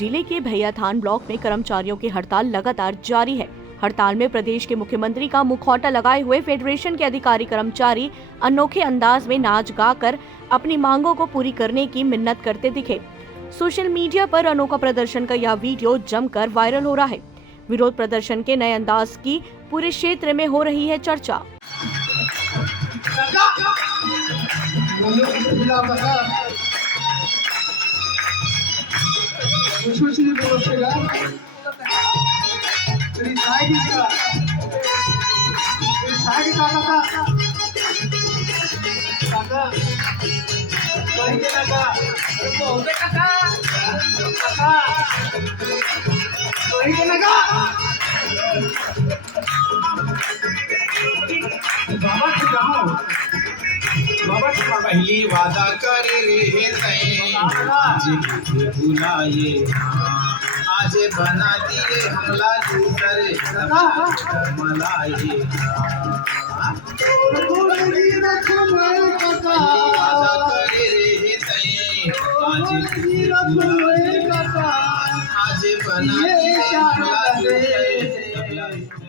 जिले के भैयाथान ब्लॉक में कर्मचारियों की हड़ताल लगातार जारी है। हड़ताल में प्रदेश के मुख्यमंत्री का मुखौटा लगाए हुए फेडरेशन के अधिकारी कर्मचारी अनोखे अंदाज में नाच गाकर अपनी मांगों को पूरी करने की मिन्नत करते दिखे। सोशल मीडिया पर अनोखा प्रदर्शन का यह वीडियो जमकर वायरल हो रहा है। विरोध प्रदर्शन के नए अंदाज की पूरे क्षेत्र में हो रही है चर्चा। पहली वादा करे रे तय आज भुलाए आज बना दिए हमला दूसरे मलाए वादा करे रे तय आज भुलाए आज बना दिए हमला दूसरे